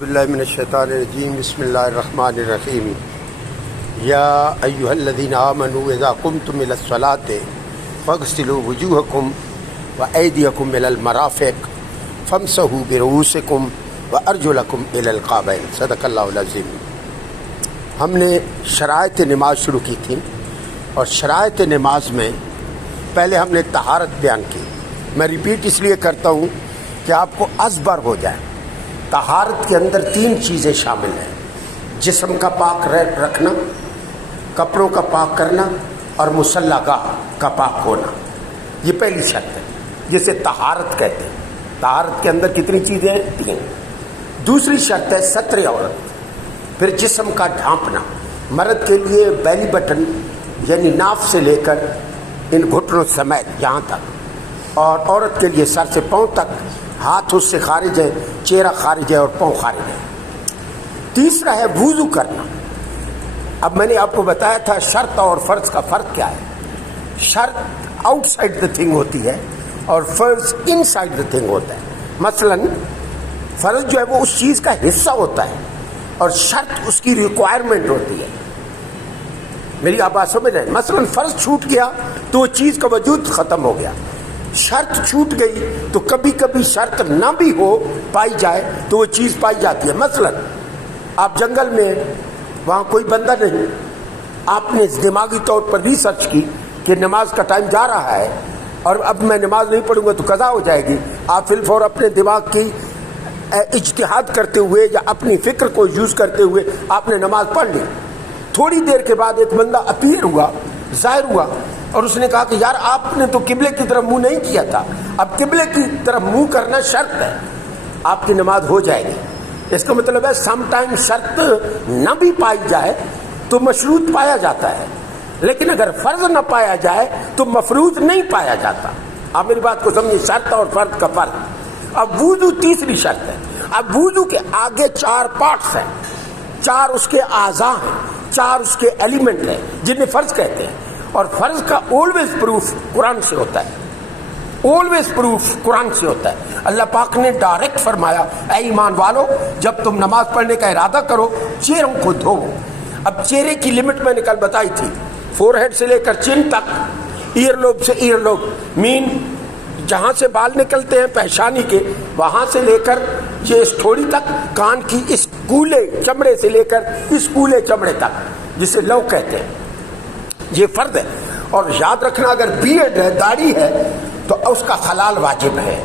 باللہ من الشیطان الرجیم بسم اللہ الرحمن الرحیم یا ایہا الذین آمنوا اذا قمتم الی الصلاة فاغسلوا وجوہکم وایدیکم الی المرافق فامسحوا برؤوسکم وارجلکم الی الکعبین۔ صدق اللہ العظیم۔ ہم نے شرائط نماز شروع کی تھی اور شرائط نماز میں پہلے ہم نے طہارت بیان کی۔ میں ریپیٹ اس لیے کرتا ہوں کہ آپ کو ازبر ہو جائے۔ طہارت کے اندر 3 چیزیں شامل ہیں: جسم کا پاک رکھنا، کپڑوں کا پاک کرنا اور مصلی گاہ کا پاک ہونا۔ یہ پہلی شرط ہے جسے طہارت کہتے ہیں۔ طہارت کے اندر کتنی چیزیں ہیں؟ 3۔ دوسری شرط ہے ستر عورت، پھر جسم کا ڈھانپنا۔ مرد کے لیے بیلی بٹن یعنی ناف سے لے کر ان گھٹنوں سمیت یہاں تک، اور عورت کے لیے سر سے پاؤں تک، ہاتھ اس سے خارج ہے، چہرہ خارج ہے اور پاؤں خارج ہے۔ تیسرا ہے وضو کرنا۔ اب میں نے آپ کو بتایا تھا شرط اور فرض کا فرق کیا ہے۔ شرط آؤٹ سائڈ دا تھنگ ہوتی ہے اور فرض ان سائڈ دا تھنگ ہوتا ہے۔ مثلا فرض جو ہے وہ اس چیز کا حصہ ہوتا ہے اور شرط اس کی ریکوائرمنٹ ہوتی ہے۔ میری آپ بات سمجھ رہے ہیں؟ مثلا فرض چھوٹ گیا تو وہ چیز کا وجود ختم ہو گیا۔ شرط چھوٹ گئی تو کبھی کبھی شرط نہ بھی ہو پائی جائے تو وہ چیز پائی جاتی ہے۔ مثلا آپ جنگل میں، وہاں کوئی بندہ نہیں، آپ نے دماغی طور پر ریسرچ کی کہ نماز کا ٹائم جا رہا ہے اور اب میں نماز نہیں پڑھوں گا تو قضا ہو جائے گی۔ آپ فی الفور اپنے دماغ کی اجتہاد کرتے ہوئے یا اپنی فکر کو یوز کرتے ہوئے آپ نے نماز پڑھ لی۔ تھوڑی دیر کے بعد ایک بندہ اپیئر ہوا، ظاہر ہوا، اور اس نے کہا کہ یار آپ نے تو قبلے کی طرف منہ نہیں کیا تھا، اب قبلے کی طرف منہ کرنا شرط ہے، آپ کی نماز ہو جائے گی۔ اس کا مطلب ہے سم ٹائم شرط نہ بھی پائی جائے تو مشروط پایا جاتا ہے، لیکن اگر فرض نہ پایا جائے تو مفروض نہیں پایا جاتا۔ آپ میری بات کو سمجھیں، شرط اور فرض کا فرق۔ اب وضو تیسری شرط ہے۔ اب وضو کے آگے 4 پارٹس ہیں، 4 اس کے اعضاء ہیں، 4 اس کے ایلیمنٹ ہیں جنہیں فرض کہتے ہیں، اور فرض کا آلویز پروف قرآن سے ہوتا ہے۔ آلویز پروف قرآن سے ہوتا ہے۔ اللہ پاک نے ڈائریکٹ فرمایا، اے ایمان والو جب تم نماز پڑھنے کا ارادہ کرو چہروں کو دھو۔ اب چہرے کی لمٹ میں نے کل بتائی تھی، فور ہیڈ سے لے کر چن تک، ایئر لوب سے ایئر لوب، مین جہاں سے بال نکلتے ہیں پیشانی کے وہاں سے لے کر یہ اس تھوڑی تک، کان کی اس کولے چمڑے سے لے کر اس کولے چمڑے تک، جسے لو کہتے ہیں، یہ فرض ہے۔ اور یاد رکھنا اگر بیئرڈ ہے، داڑھی ہے، تو اس کا خلال واجب ہے۔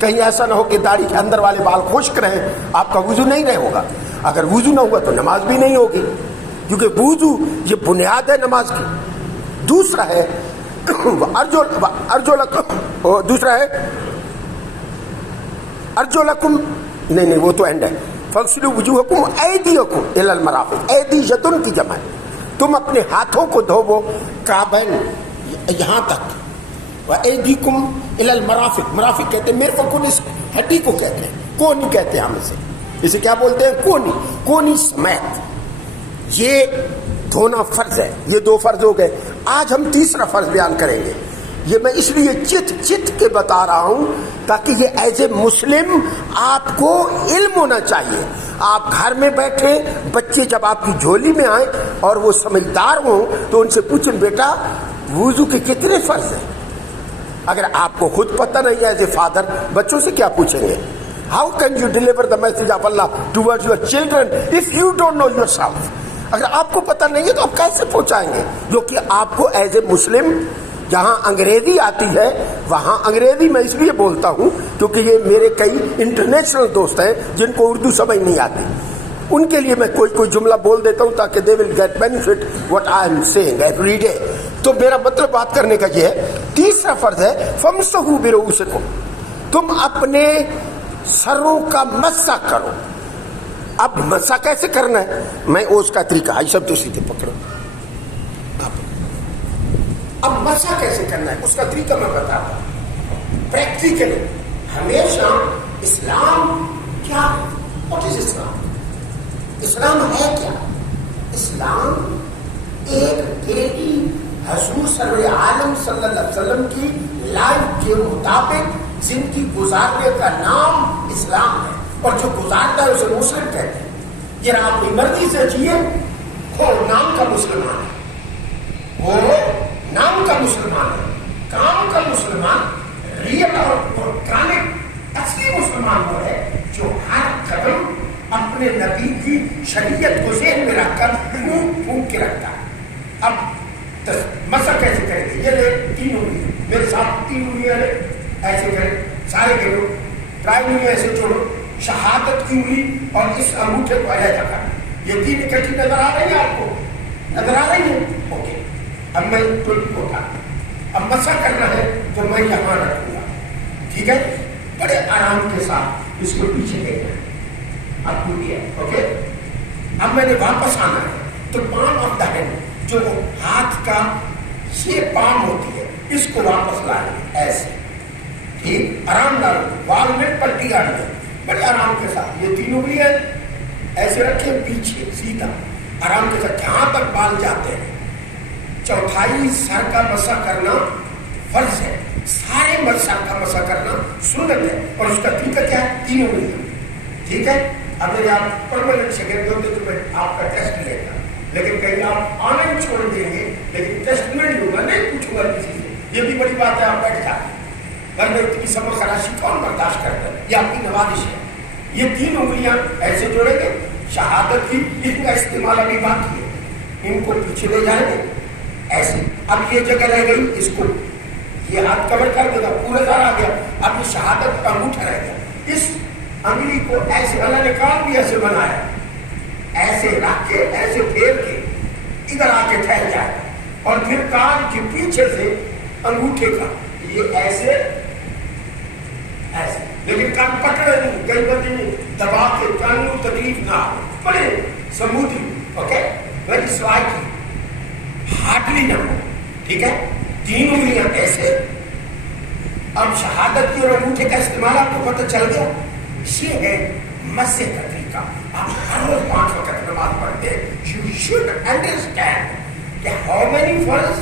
کہیں ایسا نہ ہو کہ داڑھی کے اندر والے بال خشک رہیں، آپ کا وضو نہیں رہے ہوگا۔ اگر وضو نہ ہوا تو نماز بھی نہیں ہوگی، کیونکہ وضو یہ بنیاد ہے نماز کی۔ دوسرا ہے دوسرا ہے ارجلکم، نہیں وہ تو اینڈ ہے۔ فاغسلوا وجوہکم وایدیکم الی المرافق، ایدی یدن کی جمع ہے۔ تم اپنے ہاتھوں کو دھوو کعبین یہاں تک، وایدیکم الی المرافق، مرافق کہتے ہیں مرفق، اس ہڈی کو کہتے ہیں، کونی کہتے ہیں ہم اسے کیا بولتے ہیں؟ کونی، کونی سمیت یہ دھونا فرض ہے۔ یہ 2 فرض ہو گئے۔ آج ہم تیسرا فرض بیان کریں گے۔ یہ میں اس لیے چت کے بتا رہا ہوں تاکہ یہ ایز اے مسلم آپ کو علم ہونا چاہیے۔ آپ گھر میں بیٹھے، بچے جب آپ کی جھولی میں آئیں اور وہ سمجھدار ہوں تو ان سے پوچھیں بیٹا وضو کے کتنے فرض ہیں؟ اگر آپ کو خود پتہ نہیں ہے ایز اے فادر، بچوں سے کیا پوچھیں گے؟ How can you deliver the message of Allah toward your children if you don't know yourself? اگر آپ کو پتہ نہیں ہے تو آپ کیسے پہنچائیں گے؟ جو کہ آپ کو ایز اے مسلم، جہاں انگریزی آتی ہے وہاں انگریزی میں اس لیے بولتا ہوں کیونکہ یہ میرے کئی انٹرنیشنل دوست ہیں جن کو اردو سمجھ نہیں آتی، ان کے لیے میں کوئی جملہ بول دیتا ہوں تاکہ they will get benefit what I am seeing every day. تو میرا مطلب بات کرنے کا یہ ہے، تیسرا فرض ہے فامسحوا برؤوسکم، تم اپنے سروں کا مسح کرو۔ اب مسح کیسے کرنا ہے؟ میں اس کا طریقہ، آئی سب تو سیدھے پکڑو۔ اب مسح کیسے کرنا ہے اس کا طریقہ میں بتا رہا ہوں پریکٹیکلی۔ ہمیشہ اسلام کیا ہے؟ واٹ از اسلام؟ اسلام ہے کیا؟ اسلام ایک ڈیلی حضور سرور عالم صلی اللہ علیہ وسلم کی لائف کے مطابق زندگی گزارنے کا نام اسلام ہے۔ اور جو گزارتا ہے اسے مسلم کہتے ہیں. یہ اپنی مرضی سے جیے، وہ نام کا مسلمان ہے، وہ نام کا مسلمان ہے، کام کا مسلمان. ریئل اور آرگینک اصلی مسلمان وہ ہے جو ہر قدم اپنے نبی کی شریعت کو ذہن میں رکھ کر پھونک پھونک کے رکھتا ہے. اب مسا کیسے کریں گے؟ یہ لے 3 انگلی، میرے ساتھ 3 انگلیاں لے، ایسے کریں سارے گرو، ٹرائی انگلی ایسے چھوڑو، شہادت کی انگلی اور اس انگوٹھے کو علیحدہ کرنا. یہ 3 اکٹھی نظر آ رہی ہے آپ کو؟ نظر آ رہی ہے؟ اوکے. اب میں ٹوٹی کو اٹھا، اب مسا کرنا ہے تو میں یہاں رکھوں گا، ٹھیک ہے؟ بڑے آرام کے ساتھ اس کو پیچھے دیکھنا ہے. اب ٹوٹی ہے، اوکے. اب میں نے واپس آنا ہے تو پام آف دا ہینڈ، جو ہاتھ کا یہ پام ہوتی ہے، اس کو واپس لائیں گے ایسے، ٹھیک؟ آرام دار وال میں پٹی آ رہی ہے، بڑے آرام کے ساتھ. یہ 3 انگلیاں ایسے رکھیں پیچھے سیدھا، آرام کے ساتھ جہاں تک بال جاتے ہیں. چوتھائی سر کا مسا کرنا فرض ہے، سارے سر کا مسا کرنا سنت ہے. اور اس کا طریقہ کیا ہے؟ 3 انگلیاں، ٹھیک ہے. اب میرے آپ پرماننٹ شاگرد ہوتے تو میں آپ کا ٹیسٹ لیتا، لیکن کہیں آپ آن لائن چھوڑ دیں گے، لیکن ٹیسٹ میں لوں گا، نہیں پوچھوں گا کسی سے. یہ بھی بڑی بات ہے، آپ بیٹھ جاتے ہیں، ورنہ اتنی سبق خراشی کون برداشت کرتا ہے؟ یہ آپ کی نوازش ہے. یہ 3 انگلیاں ایسے جوڑیں گے، شہادت کی اس کا استعمال ابھی باقی ہے، ان کو پیچھے لے جائیں گے ایسے. اب یہ جگہ رہ گئی، اس کو یہ ہاتھ کور کر دے گا، پورا سارا آ گیا. اب یہ شہادت کا انگوٹھا رہ گیا. اس انگلی کو ایسے اللہ نے کام بھی ایسے بنایا، ایسے رکھ کے ایسے پھیر کے ادھر آ کے ٹھہر جائے گا. اور پھر کان کے پیچھے سے انگوٹھے کا یہ ایسے ایسے، لیکن کان پکڑے نہیں، کئی بندے دبا کے کان کو تکلیف نہ ہو، بڑے سموتھی، اوکے، ویری سلائٹلی، ہارڈلی نہ ہو، ٹھیک ہے. 3 انگلیاں ایسے. اب شہادت کی اور انگوٹھے کا استعمال آپ کو پتہ چل گیا. یہ ہے مسے کا طریقہ. آپ ہر روز 5 وقت نماز پڑھتے ہیں. یو شوڈ انڈرسٹینڈ کہ ہاؤ مینی فرض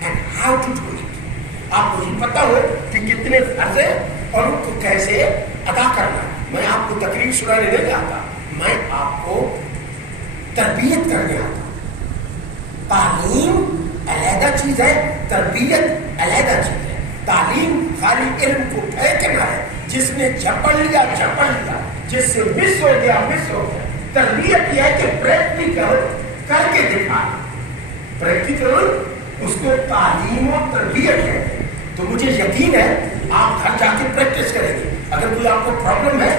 and how to do it. آپ کو یہ پتہ ہو کہ کتنے فرض ہیں اور ان کو کیسے ادا کرنا ہے. میں آپ کو تقریر سنانے نہیں آتا، میں آپ کو تربیت کرنے آتا. تعلیم علیحدہ چیز ہے، تربیت علیحدہ چیز ہے. تعلیم خالی علم کو پھینکنا ہے، جس نے جھپڑ لیا، جس سے مس ہو گیا. تربیت یہ ہے کہ پریکٹیکل کر کے دکھانا. پریکٹیکل اس کو تعلیم و تربیت کہتے ہیں. تو مجھے یقین ہے آپ گھر جا کے پریکٹس کریں گے. اگر کوئی آپ کو پرابلم ہے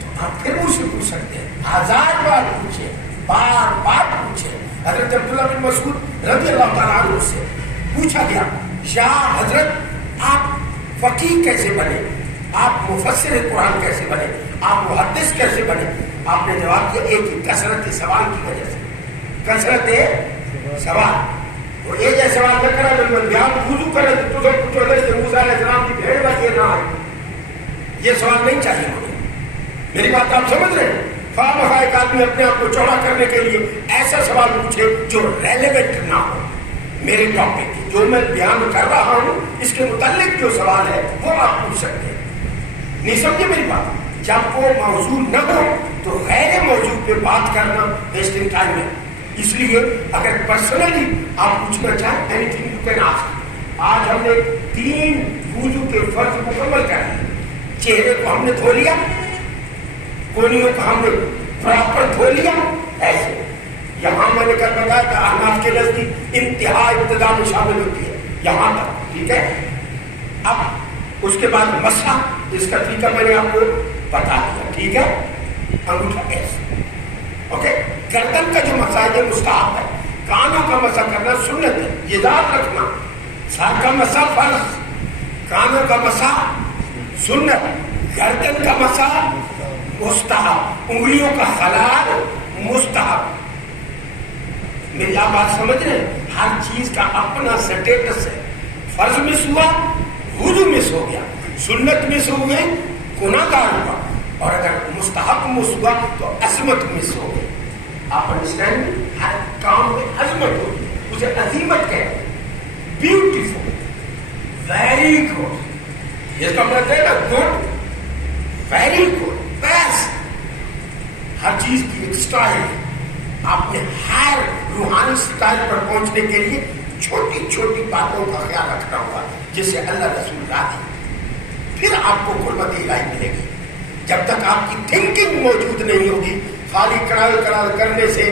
تو آپ پھر مجھ سے پوچھ سکتے ہیں، 1000 بار پوچھیں، بار بار پوچھیں. حضرت عبداللہ بن مسعود رضی اللہ تعالیٰ عنہ سے پوچھا گیا، یا حضرت آپ فقیہ کیسے بنے، آپ مفسر قرآن کیسے بنے، آپ محدث کیسے بنے؟ آپ نے جواب دیا، ایک ہی کثرت سوال کی وجہ سے. کثرت سوال. اور یہ جیسے سوال نہ کرا تو بیان وضو کرے تو تجھے پوچھو حضرت موسیٰ علیہ السلام کی بھیڑ بچے نہ آئے. یہ سوال نہیں چاہیے مجھے. میری بات آپ سمجھ رہے ہیں؟ خواہ ایک آدمی اپنے آپ کو چوڑا کرنے کے لیے ایسا سوال پوچھے جو ریلیونٹ نہ ہو میرے ٹاپک کی، جو میں بیان کر رہا ہوں اس کے متعلق جو سوال ہے وہ آپ پوچھ سکتے ہیں. نہیں سمجھے میری بات؟ جب وہ موضوع نہ ہو تو غیر موضوع پہ بات کرنا ویسٹنگ ٹائم ہے. اس لیے اگر پرسنلی آپ پوچھنا چاہیں any thing you can ask. آج ہم نے 3 وضو کے فرض مکمل کر لیے. چہرے کو ہم نے دھو لیا، کونیوں کو ہم نے پراپر دھو لیا ایسے. یہاں میں نے کل بتایا کہ احناف کے نزدیک انتہا ابتدا میں شامل ہوتی ہے یہاں تک، ٹھیک ہے. اب اس کے بعد مسح، اس کا طریقہ میں نے آپ کو بتا دیا، ٹھیک ہے. انگوٹھا ایسے، اوکے. گردن کا جو مسح ہے مستحب ہے، کانوں کا مسح کرنا سنت ہے، یہ یاد رکھنا. سر کا مسح فرض، کانوں کا مسح سنت، گردن کا مسح مستحب، انگلیوں کا خلال مستحب. میری آپ بات سمجھ رہے ہیں؟ ہر چیز کا اپنا سٹیٹس ہے. فرض مس ہوا، وضو مس ہو گیا، سنت مس ہو گئی، گناہ گار ہوا، اور اگر مستحب مس ہوا تو عظمت مس ہو گئی. آپ انڈرسٹینڈ؟ ہر کام میں عظمت ہوگی، اسے عظیمت کہتے ہیں. بیوٹیفل، ویری گڈ، یہ کا مطلب ہے نا گڈ، ویری گڈ، پیس ہر چیز کی ایک سٹائل ہے. آپ نے ہر روحانی سٹائل پر پہنچنے کے لیے چھوٹی چھوٹی باتوں کا خیال رکھنا ہوگا جس سے اللہ رسول راضی. پھر آپ کو قربت الہی ملے گی. جب تک آپ کی تھنکنگ موجود نہیں ہوگی، خالی کڑال کرنے سے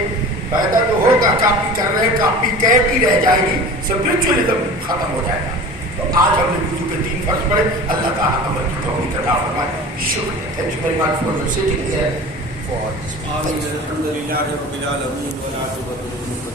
فائدہ تو ہوگا. کاپی کر رہے ہیں، کاپی کیٹ ہی رہ جائے گی، اسپرچولیزم ختم ہو جائے گا. تو آج ہم نے وضو کے 3 فرض پڑھے. اللہ تعالیٰ عمل کی توفیق عطا فرمائے. شکریہ. Thank you very much for sitting here for this. الحمد للہ رب العالمین والعاقبۃ للمتقین.